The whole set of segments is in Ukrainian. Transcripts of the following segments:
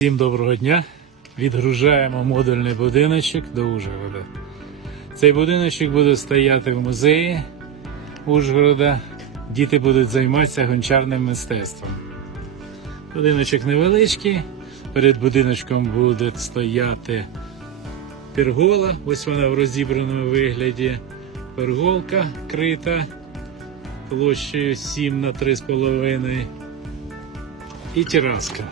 Всім доброго дня! Відгружаємо модульний будиночок до Ужгорода. Цей будиночок буде стояти в музеї Ужгорода. Діти будуть займатися гончарним мистецтвом. Будиночок невеличкий. Перед будиночком буде стояти пергола. Ось вона в розібраному вигляді. Перголка крита площею 7 на 3,5 і тераска.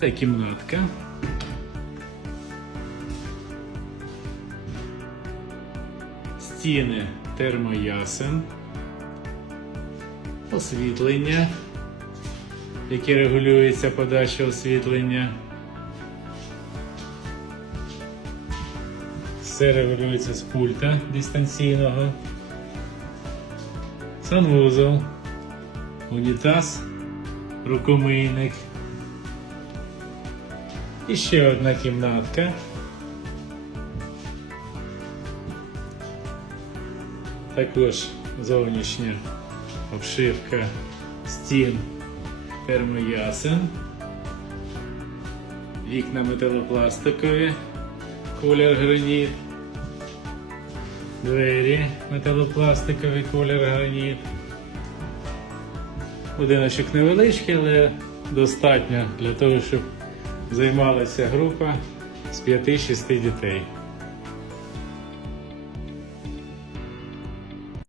Це кімнатка. Стіни термоясен. Освітлення, яке регулюється подача освітлення. Все регулюється з пульта дистанційного. Санвузол, унітаз, рукомийник. І ще одна кімнатка. Також зовнішня обшивка стін термоясен. Вікна металопластикові, колір граніт. Двері металопластикові, колір граніт. Будиночок невеличкий, але достатньо для того, щоб займалася група з 5-6 дітей.